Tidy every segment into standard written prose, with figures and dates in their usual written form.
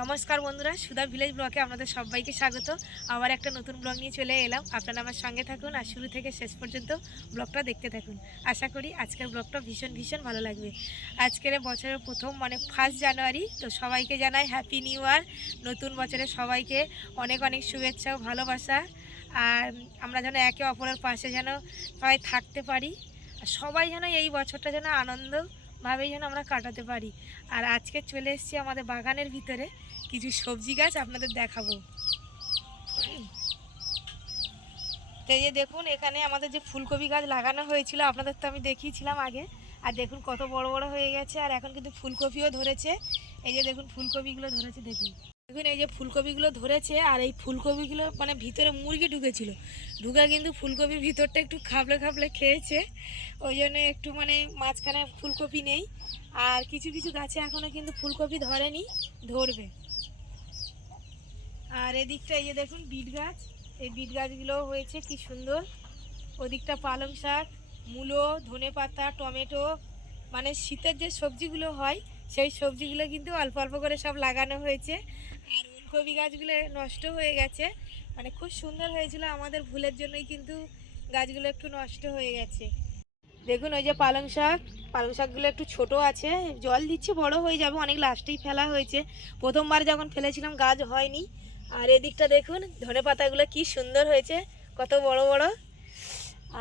নমস্কার বন্ধুরা, সুধা ভিলেজ ব্লগে আপনাদের সবাইকে স্বাগত। আবার একটা নতুন ব্লগ নিয়ে চলে এলাম। আপনারা আমার সঙ্গে থাকুন আর শুরু থেকে শেষ পর্যন্ত ব্লগটা দেখতে থাকুন। আশা করি আজকের ব্লগটা ভীষণ ভালো লাগবে। আজকের বছরের প্রথম মানে 1 জানুয়ারি, তো সবাইকে জানাই হ্যাপি নিউ ইয়ার। নতুন বছরে সবাইকে অনেক অনেক শুভেচ্ছা ও ভালোবাসা। আর আমরা যেন একে অপরের পাশে যেন সবাই থাকতে পারি, আর সবাই যেন এই বছরটা যেন আনন্দভাবেই যেন আমরা কাটাতে পারি। আর আজকে চলে এসেছি আমাদের বাগানের ভিতরে, কিছু সবজি গাছ আপনাদের দেখাবো। তো এই যে দেখুন, এখানে আমাদের যে ফুলকপি গাছ লাগানো হয়েছিল আপনাদের তো আমি দেখিয়েছিলাম আগে। আর দেখুন কত বড় বড় হয়ে গেছে, আর এখন কিন্তু ফুলকপিও ধরেছে। এই যে দেখুন ফুলকপিগুলো ধরেছে, দেখুন দেখুন এই যে ফুলকপিগুলো ধরেছে। আর এই ফুলকপিগুলো মানে ভিতরে মুরগি ঢুকেছিল, ঢুকে কিন্তু ফুলকপির ভিতরটা একটু খাবলে খাবলে খেয়েছে। ওই জন্য একটু মানে মাঝখানে ফুলকপি নেই। আর কিছু কিছু গাছে এখনও কিন্তু ফুলকপি ধরেনি, ধরবে। আর এদিকটা এই যে দেখুন বিট গাছ, এই বিট গাছগুলো হয়েছে কি সুন্দর। ওদিকটা পালং শাক, মূলো, ধনেপাতা, টমেটো, মানে শীতের যে সবজিগুলো হয় সেই সবজিগুলো কিন্তু অল্প অল্প করে সব লাগানো হয়েছে। আর ফুলকপি গাছগুলো নষ্ট হয়ে গেছে, মানে খুব সুন্দর হয়েছিল, আমাদের ভুলের জন্যই কিন্তু গাছগুলো একটু নষ্ট হয়ে গেছে। দেখুন ওই যে পালং শাক, পালং শাকগুলো একটু ছোট আছে, জল দিচ্ছে বড় হয়ে যাবে, অনেক লাস্টেই ফেলা হয়েছে। প্রথমবার যখন ফেলেছিলাম গাছ হয়নি। আর এদিকটা দেখুন ধনেপাতাগুলো কি সুন্দর হয়েছে, কত বড় বড়।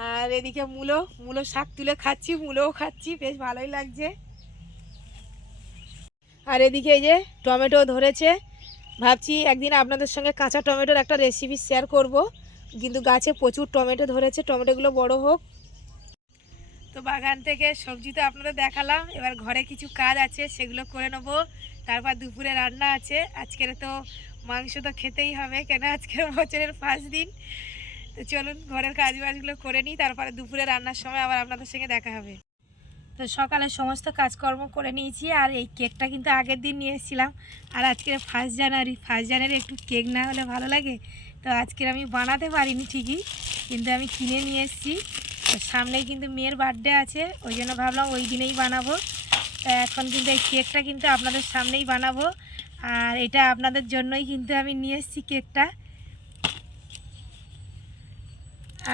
আর এদিকে মূলো, মূলো শাক তুলে খাচ্ছি, মূলোও খাচ্ছি, বেশ ভালোই লাগছে। আর এদিকে এই যে টমেটো ধরেছে, ভাবছি একদিন আপনাদের সঙ্গে কাঁচা টমেটোর একটা রেসিপি শেয়ার করব। কিন্তু গাছে প্রচুর টমেটো ধরেছে, টমেটোগুলো বড় হোক। তো বাগান থেকে সবজি তো আপনাদের দেখালাম, এবার ঘরে কিছু কাজ আছে সেগুলো করে নেব। তারপর দুপুরে রান্না আছে, আজকের তো মাংস তো খেতেই হবে, কেন আজকের বছরের 5 দিন। তো চলুন ঘরের কাজ বাজগুলো করে নিই, তারপরে দুপুরে রান্নার সময় আবার আপনাদের সঙ্গে দেখা হবে। তো সকালে সমস্ত কাজকর্ম করে নিয়েছি। আর এই কেকটা কিন্তু আগের দিন নিয়ে এসেছিলাম। আর আজকের 1 জানুয়ারি একটু কেক না হলে ভালো লাগে। তো আজকের আমি বানাতে পারিনি ঠিকই, কিন্তু আমি কিনে নিয়ে এসেছি। তো সামনেই কিন্তু মেয়ের বার্থডে আছে, ওই জন্য ভাবলাম ওই দিনেই বানাবো। তো এখন কিন্তু এই কেকটা কিন্তু আপনাদের সামনেই বানাবো। আর এটা আপনাদের জন্যই কিন্তু আমি নিয়ে এসেছি কেকটা।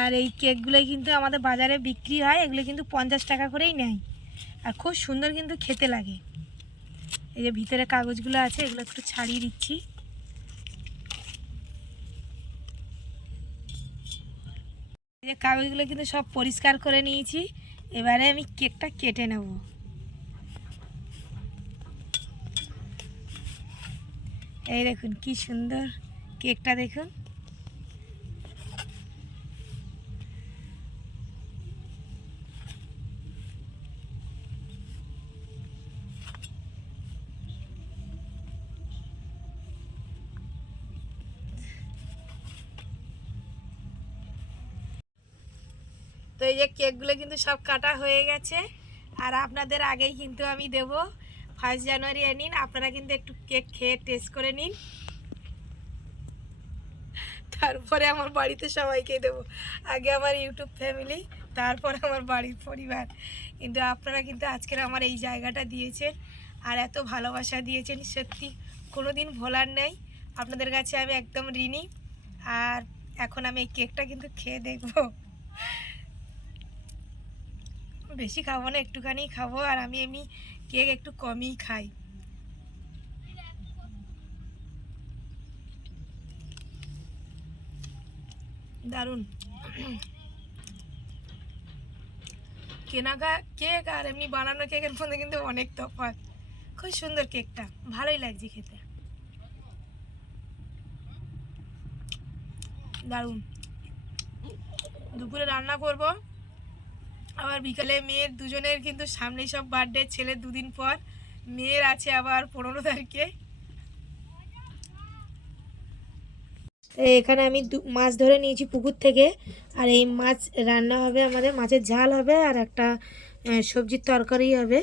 আর এই কেকগুলোই কিন্তু আমাদের বাজারে বিক্রি হয়, এগুলো কিন্তু 50 টাকা করেই নেয়। আর খুব সুন্দর কিন্তু খেতে লাগে। এই যে ভিতরে কাগজগুলো আছে, এগুলো একটু ছাড়িয়ে দিচ্ছি। এই যে কাগজগুলো কিন্তু সব পরিষ্কার করে নিয়েছি। এবারে আমি কেকটা কেটে নেব। এই দেখুন কি সুন্দর কেকটা, দেখুন। তো এই যে কেকগুলো কিন্তু সব কাটা হয়ে গেছে। আর আপনাদের আগেই কিন্তু আমি দেব। 1 জানুয়ারি নিন, আপনারা কিন্তু একটু কেক খেয়ে টেস্ট করে নিন, তারপরে আমার বাড়িতে সবাইকে দেবো। আগে আমার ইউটিউব ফ্যামিলি, তারপরে আমার বাড়ির পরিবার। কিন্তু আপনারা কিন্তু আজকের আমার এই জায়গাটা দিয়েছেন, আর এত ভালোবাসা দিয়েছেন, সত্যি কোনো দিন ভোলার নেই। আপনাদের কাছে আমি একদম ঋণী। আর এখন আমি এই কেকটা কিন্তু খেয়ে দেখব। বেশি খাবো না, একটুখানি খাবো। আর আমি এমনি কেক একটু কমই খাই। দারুণ কেনাকা কেক আর এমনি বানানো কেকের মধ্যে কিন্তু অনেক তফাৎ। খুব সুন্দর কেকটা, ভালোই লাগছে খেতে, দারুণ। দুপুরে রান্না করব, আবার বিকালে মেয়ের দুজনের কিন্তু সামনেই সব বার্থডে, ছেলের 2 দিন পর, মেয়ের আছে আবার 15 তারিখে। এখানে আমি মাছ ধরে নিয়েছি পুকুর থেকে। আর এই মাছ রান্না হবে, আমাদের মাছের ঝাল হবে, আর একটা সবজির তরকারি হবে,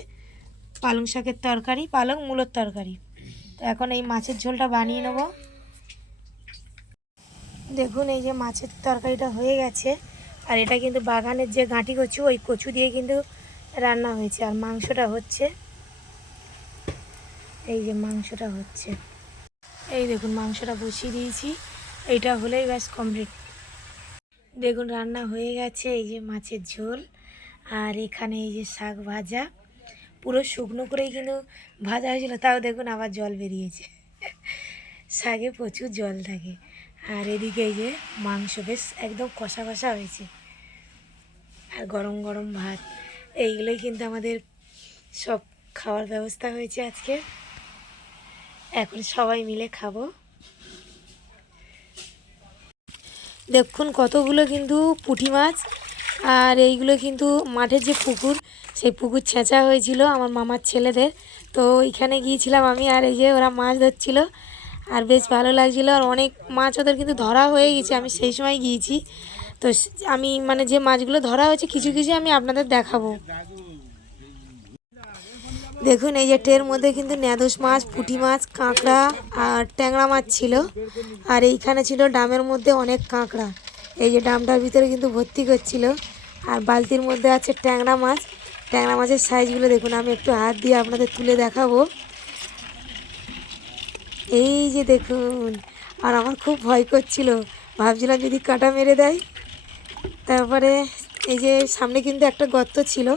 পালং শাকের তরকারি, পালং মূলোর তরকারি। তো এখন এই মাছের ঝোলটা বানিয়ে নেব। দেখুন এই যে মাছের তরকারিটা হয়ে গেছে। আর এটা কিন্তু বাগানের যে গাঁটি কচু, ওই কচু দিয়ে কিন্তু রান্না হয়েছে। আর মাংসটা হচ্ছে, এই যে মাংসটা হচ্ছে। এই দেখুন মাংসটা বসিয়ে দিয়েছি, এইটা হলেই ব্যাস কমপ্লিট। দেখুন রান্না হয়ে গেছে, এই যে মাছের ঝোল, আর এখানে এই যে শাক ভাজা, পুরো শুকনো করেই কিন্তু ভাজা হয়েছিল, তাও দেখুন আবার জল বেরিয়েছে। শাকে প্রচুর জল থাকে। আর এদিকে এই যে মাংস বেশ একদম কষা কষা হয়েছে, আর গরম গরম ভাত। এইগুলোই কিন্তু আমাদের সব খাওয়ার ব্যবস্থা হয়েছে আজকে। এখন সবাই মিলে খাবো। দেখুন কতগুলো কিন্তু পুঁটি মাছ, আর এইগুলো কিন্তু মাঠের যে পুকুর, সেই পুকুর ছেঁচা হয়েছিল আমার মামার ছেলেদের, তো ওইখানে গিয়েছিলাম আমি, আর এই যে ওরা মাছ ধরছিল, আর বেশ ভালো লাগছিলো। আর অনেক মাছ ওদের কিন্তু ধরা হয়ে গেছে, আমি সেই সময় গিয়েছি। তো আমি মানে যে মাছগুলো ধরা হয়েছে কিছু কিছু আমি আপনাদের দেখাবো। দেখুন এই যে ট্রের মধ্যে কিন্তু ন্যাদোস মাছ, পুঁটি মাছ, কাঁকড়া আর ট্যাংরা মাছ ছিল। আর এইখানে ছিল ডামের মধ্যে অনেক কাঁকড়া, এই যে ডামটার ভিতরে কিন্তু ভর্তি করছিল। আর বালতির মধ্যে আছে ট্যাংরা মাছ। ট্যাংরা মাছের সাইজগুলো দেখুন, আমি একটু হাত দিয়ে আপনাদের তুলে দেখাবো। এই যে দেখুন, আর আমার খুব ভয় করছিল, ভাবছিলাম যদি কাঁটা মেরে দেয়। তারপরে এই যে সামনে কিন্তু একটা গর্ত ছিল,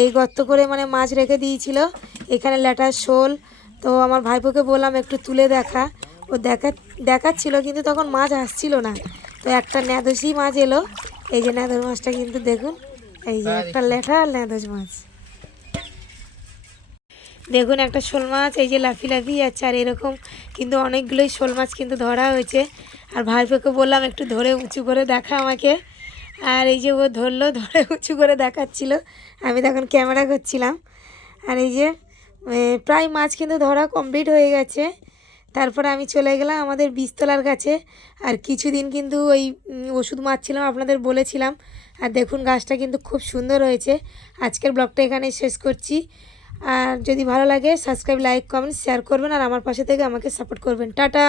এই গর্ত করে মানে মাছ রেখে দিয়েছিল, এখানে ল্যাটার শোল। তো আমার ভাইপোকে বললাম একটু তুলে দেখা, ও দেখাচ্ছিল, কিন্তু তখন মাছ আসছিল না। তো একটা ন্যাদোসি মাছ এলো, এই যে ন্যাদোস মাছটা কিন্তু দেখুন, এই যে একটা ল্যাঠা আর ন্যাদোস মাছ। দেখুন একটা শোল মাছ এই যে লাফি লাফি যাচ্ছে, আর এরকম কিন্তু অনেকগুলোই শোল মাছ কিন্তু ধরা হয়েছে। আর ভাইপোকে বললাম একটু ধরে উঁচু করে দেখা আমাকে, আর এই যে ও ধরলো, ধরে উঁচু করে দেখাচ্ছিল, আমি তখন ক্যামেরা করছিলাম। আর এই যে প্রায় মাছ কিন্তু ধরা কমপ্লিট হয়ে গেছে। তারপরে আমি চলে গেলাম আমাদের বীজতলার কাছে, আর কিছুদিন কিন্তু ওই ওষুধ মারছিলাম, আপনাদের বলেছিলাম। আর দেখুন গাছটা কিন্তু খুব সুন্দর হয়েছে। আজকের ব্লগটা এখানেই শেষ করছি। আর যদি ভালো লাগে সাবস্ক্রাইব, লাইক, কমেন্ট, শেয়ার করবেন, আর আমার পাশে থেকে আমাকে সাপোর্ট করবেন। টাটা।